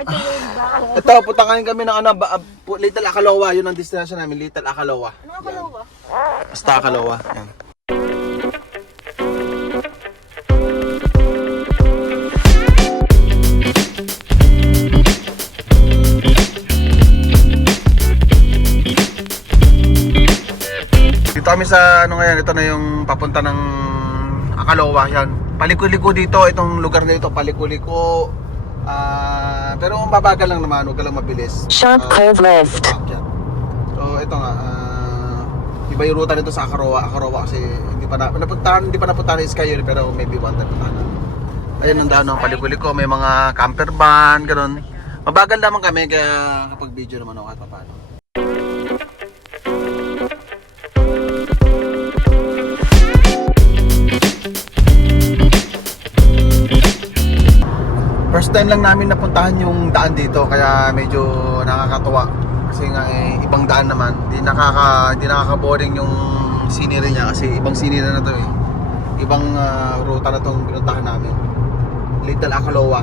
Ay, tuloy ba? Ito, putangan kami ng ano, Little Akalowa. Yun ang destination namin, Little Akalowa. Ano nga kalawa? Basta Akalowa. Yan. Dito kami sa ano ngayon, ito na yung papunta ng Akalowa yan. Paliko-liko dito, itong lugar na ito, paliko-liko. Pero mabagal lang naman, huwag ka lang mabilis. Sharp curve left. So ito nga, iba yung ruta nito sa Akalowa kasi hindi pa napuntahan yung Sky Yun, pero maybe one time puntahan na. Ayun ang daan ng paliko-liko, may mga camper van, gano'n. Mabagal naman kami kaya kapag video naman ako at paano. First time lang namin napuntahan yung daan dito kaya medyo nakakatuwa kasi nga ibang daan naman, hindi nakaka-boring yung scenery niya kasi ibang scenery na to ibang ruta na tong pinuntahan namin. Little Akalowa,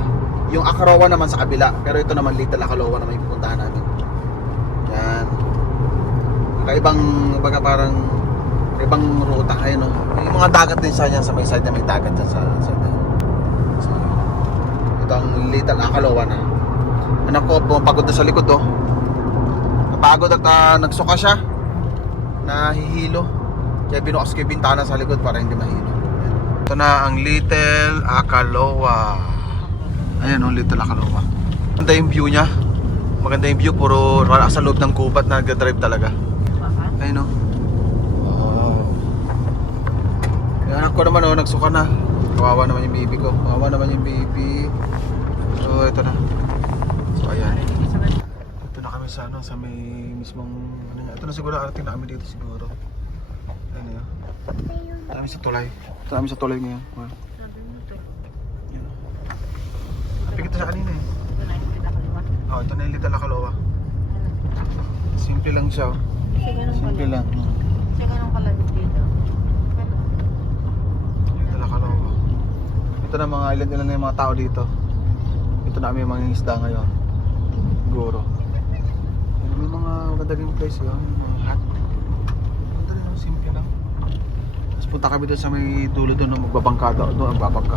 yung Akalowa naman sa kabila pero ito naman Little Akalowa naman yung pupuntahan namin. Yan, kaibang baga parang ibang ruta ayun no. Yung mga dagat din sa may side na may dagat dyan sa ang Little Akalowa na. Anak ko, pagod na sa likod oh. Napagod at nagsuka siya. Nahihilo. Kaya binukas ko yung bintana sa likod para hindi mahilo. Ito na ang Little Akalowa. Ayan oh, Little Akalowa. Maganda yung view niya. Maganda yung view, puro sa loob ng gubat na nag-drive talaga. Ayun oh. Wow. Yung anak ko naman oh, nagsuka na. Kawawa naman yung baby ko. Kawawa naman yung baby. So ito na. So ayan. Ito na kami sa ano, sa may mismong ano niya. Ito na siguro arating na kami dito siguro. Ano yun? Ito namin sa tulay. Ito namin sa tulay ngayon. Wow. Yan. Sabi kita sa kanina eh. Oh, ito na yung Little Akalowa. Simple lang siya. Simple lang. Siya ganun kalabit dito. Little Akalowa. Ito na mga ilan na yung mga tao dito. Ito na kami mga isda ngayon. Siguro. May mga maganda rin place yun. Mga hut. Maganda rin, simple lang. Tapos punta kami doon sa may dulo doon na magbabangka doon. Magbabangka.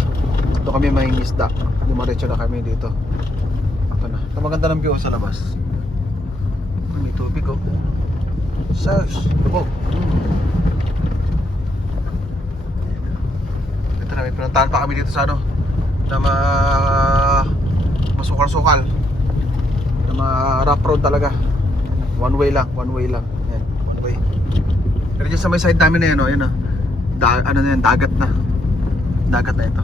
Doon kami mga isda. Dumaretso na kami dito. Ito na. Ito maganda ng view sa labas. May tubig oh. Sars. Lubog. Ito na, may pinuntahan pa kami dito sa ano. Na masukal-sukal na rough road talaga, one way lang yan, one way. Pero dyan sa may side namin na yan o, yun o, ano na yan, dagat na ito.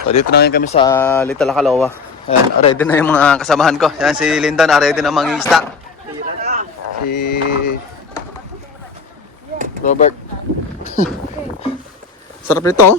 So dito na ngayon kami sa Little Akalowa. Ayan, ready na yung mga kasamahan ko. Yan si Lindan, ready na mga isda. Si Robert. Sarap nito oh.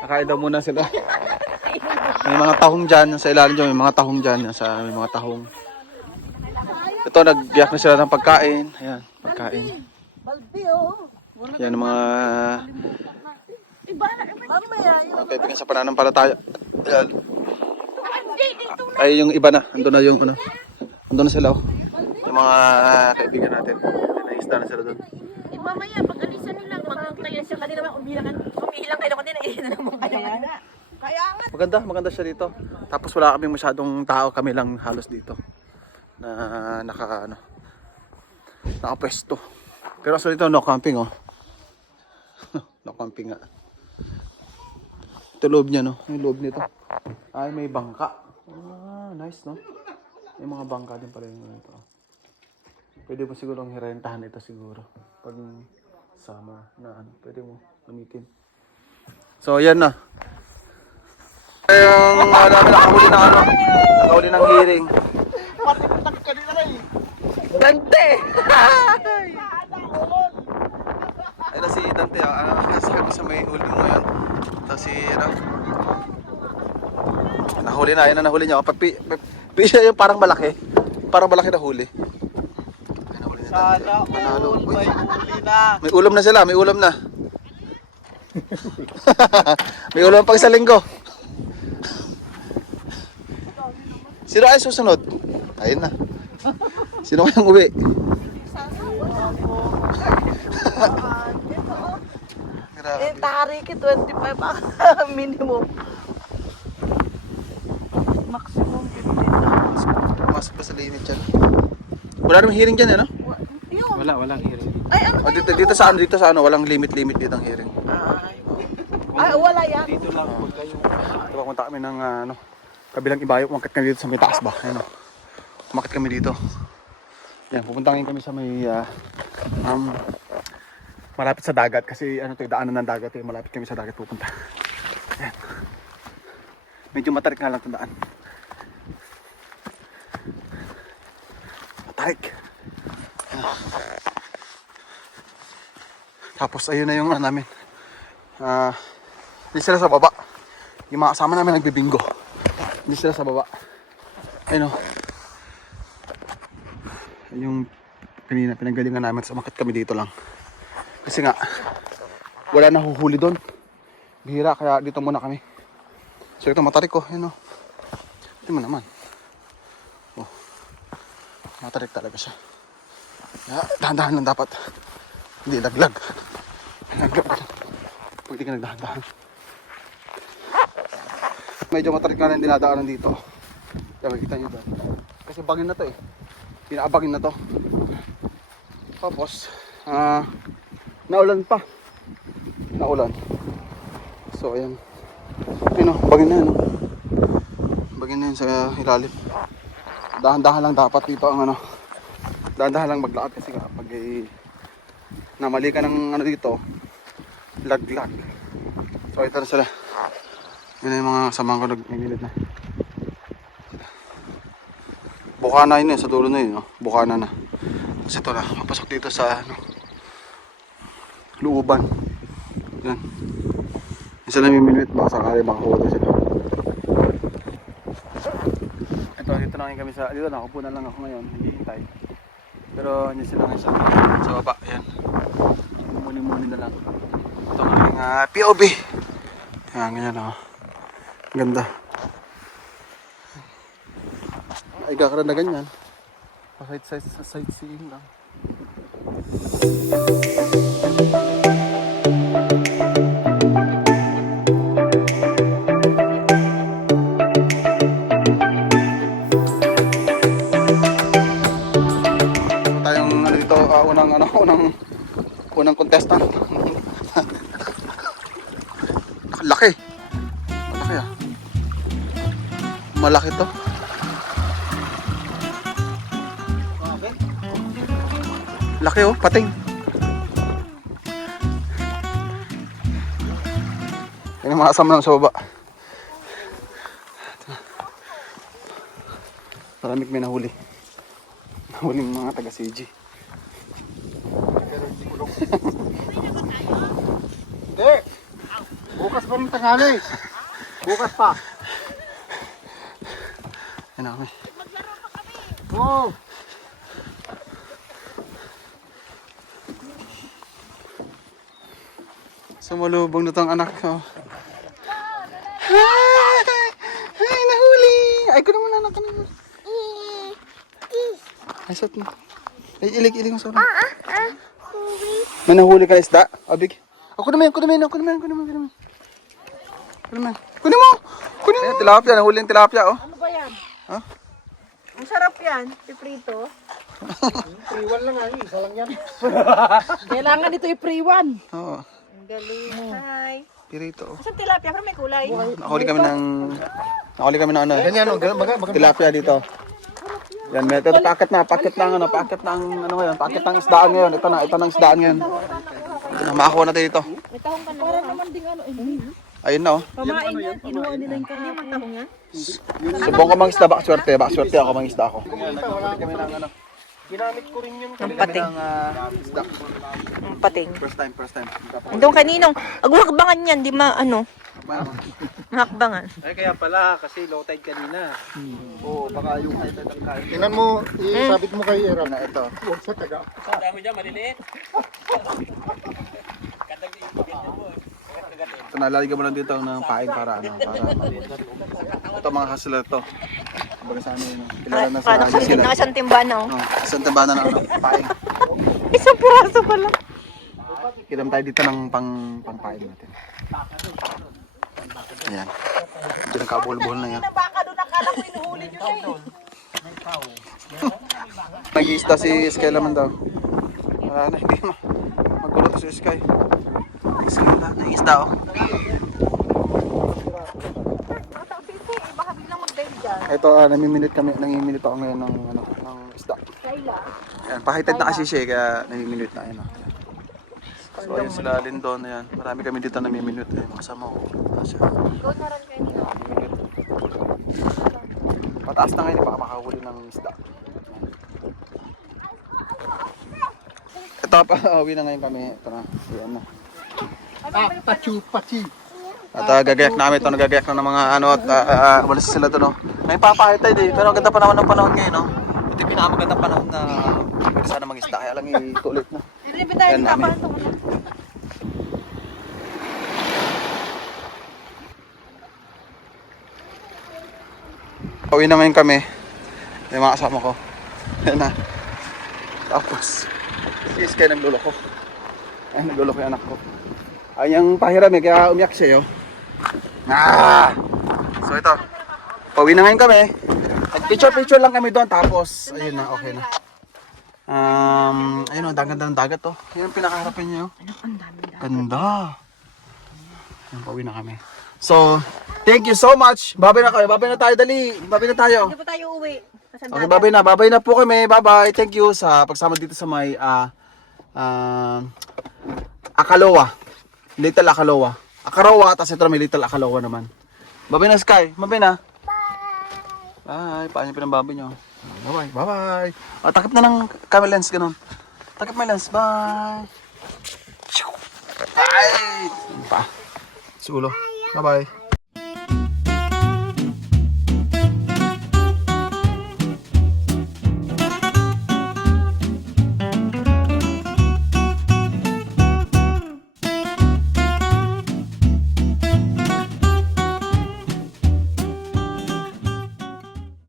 Nakain daw muna sila. May mga tahong dyan sa ilalim dyan, may mga tahong dyan may mga tahong. Ito, nagbiyak na sila ng pagkain. Ayan, pagkain. Yan mga okay, tingin sa pananampalataya. Ayan. Ay, yung iba na. Andun na yung ano. Andun na sila oh. Yung mga kaibigan natin. Naisda na sila doon. Mamaya, pag alisan nila, magkaya siya kanina naman umihilang kayo kanina, na naman kayo. Kaya nga. Maganda siya dito. Tapos wala kaming masyadong tao, kami lang halos dito. Na nakapwesto. Pero sa dito, no camping oh. No camping nga. Ito loob niya no, yung loob nito. Ay, may bangka. Ah, nice no. May mga bangka din pala yung ito. Pwede mo siguro hirentahan ito siguro. Pag summer na ano, pwede mo gamitin. So, yan na. Yung nakahuli ng ano, nakahuli ng hiring. Dante! Ayun na si Dante, kasakay ko sa may huli mo yun. Tapos si, nahuli na, ayun na nahuli niya. Siya yung parang malaki. Parang malaki na huli. Ay, nahuli ni Dante. Panalo. Uy, may ulam na sila, may ulam na. May ulam pang isang linggo. Sino ay susunod? Ayun na. Sino kayang uwi? Grabe. Tariki 25 ang minimum. Maximum 15. Pumasok pa sa limit yan. Wala namang hearing dyan, ano? Yun. Walang hearing. Ay, ano? Dito sa ano, walang limit dito ang hearing. Ay, wala yan. Dito lang pag kayo. Diba, punta kami ng ano, kabilang ibayo, umakit kami dito sa may taas ba? Ayun o. Umakit kami dito. Yan, pupunta ngayon kami sa may malapit sa dagat kasi ano to, daanan ng dagat eh. Malapit kami sa dagat pupunta. Yan. Medyo matarik nga lang itong daan. Matarik. Yan. Tapos ayun na yung ano namin. Hindi sila sa baba. Yung mga kasama namin nagbibingo. Hindi sila sa baba. Ayun o. Yung kanina pinanggalingan namin, sumakit kami dito lang. Kasi nga, wala na huhuli doon. Bihira, kaya dito muna kami. So ito matarik ko, yun o. Ito mo naman. Oh. Matarik talaga siya. Kaya dahan-dahan lang dapat. Hindi laglag. Laglag. Pwede ka nagdahan-dahan. Medyo matarik na rin dinadaanan dito. Kaya makikita nyo doon. Kasi bangin na to eh. Pinaabangin na to. Tapos, naulan pa. Naulan. So, ayan. Ayun o, bangin na ano. Bangin na yun sa ilalim. Dahan-dahan lang dapat dito ang ano. Dahan-dahan lang maglakad kasi kapag namali ka ng ano dito, laglag. So, ito na sila. Yun na yung mga samahan ko nag-minute na. Bukana yun eh, sa dulo na yun. Bukana na. Tapos ito na, mapasok dito sa ano, looban. Yan. Isa lang yung minute, baka sakali makakuha sila. Ito, dito na kami sa, dito na, upo na lang ako ngayon, naghihintay. Pero hindi sila ngayon sa baba, yan. Muni-muni na lang. Ito ang POV. Yan, ganyan o. Ganda. Ay, kakaroon na ganyan. Sightseeing lang. Tayong ano dito, unang contestant. Laki. Malaki ah. Malaki to. Laki oh, pating. Yan ang mga kasama lang sa baba. Maraming may nahuli. Nahuli ng mga taga-CG. Hindi! Bukas pa rin tanghali. Bukas pa. Yan na kami. Oo! Sumalubong na tong anak ko. Ay, nahuli! Ay, ko naman anak ka naman. Ay, sat mo. Ay, ilig mo sa ulo. May nahuli ka na isda? Abig. Kunin mo. Kunin mo! Ayan, tilapia. Nahuli yung tilapia, oh. Ano ba yan? Ha? Ang sarap yan. Piprito. Iwan lang nga, isa lang yan. Kailangan ito i-pre-1. Oo. Ang galing. Hi. Pirito. Saan tilapia? Pero may kulay. Nakahuli kami ng ano. Ganyan, Tilapia dito. Yan, may ito packet na ang ano ngayon, packet ng isdaan ngayon. Ito na isdaan ngayon. Ito na, makakuha natin dito. May tahong ka na. Para naman ding ano. Ayun na oh. Pamain yan. Kinuha nila yung kahapon. Tahong yan? Subong ko mangisda, baka swerte ako, mangisda ako. Ginamit ko rin yun. Ang pating. Isda. Ang pating. First time. Doon kaninong, agwakbangan yan, di makakbangan. Ay kaya pala, kasi low tide kanina. Oo, baka yung high tide ang kain. Tingnan mo, isabit mo kay Era. Na ito. Huwag sa taga. Ito, nalalagyan mo lang dito ng paing para ito mga hustler to. Kumbaga sa ano yun. Kilala na sa Nakasunod sila. na isang timbanaw. Isang tabanan ng paing. Isang piraso pala. Kilam tayo dito ng pang-paing natin. Ayan. Medyo nagkabul-bul na yan. Baka doon akala ko inuhuli nyo na yun. Nag-iista si Sky naman daw. Wala na, hindi mo. Magulo to si Sky. Nag-iista oh. Baka biglang mag-dive dyan. Ito, nangiminute ako ngayon ng isda. Kayla. Ayan, pahited na kasi siya, kaya namiminute na. Ayan, oh. So, ayun sila Lindon, ayan. Marami kami dito namiminute. Ayan, kasama ko. Kasi, Ikaw na rin kayo nila. pataas na ngayon, baka makahuli ng isda. Ito, pauwi na ngayon kami. Ito na, ayan na. Pachi. At gagayak namin ito, nagagayak na ng mga ano at walis sila doon. May papahitay din, pero ang ganda panahon ng panahon ngayon. No? Ito yung pinakamagandang panahon na pwede sana mag-isda, kaya lang itulit na. Ilipin tayo Yan ng namin. kapal. Pauwi na ngayon kami. Yung mga kasama ko. Yan na. Tapos, si Sky nagluloko. Ay, nagluloko yung anak ko. Ay, yung pahiram eh, kaya umiyak siya yun. So ito, pauwi na ngayon kami. Nag-picture lang kami doon, tapos, ayun na, okay na. Ayun o, dagat ng dagat to. Yan ang pinakaharapin niyo. Ganda. Ayun, pauwi na kami. So, thank you so much. Babay na kayo. Babay na tayo, dali. Babay na tayo. Hindi pa tayo uwi. Okay, babay na po kami. Bye-bye. Thank you sa pagsama dito sa may Akalowa. Little Akalowa. Akarawa, tapos ito may Little Akalowa naman. Babay na, Sky. Babay na. Bye. Paano yung pinambabay nyo? Bye-bye. Bye-bye. Takip na ng camera lens, ganun. Takip may lens. Bye. Bye. Pa. Sa ulo. Bye-bye.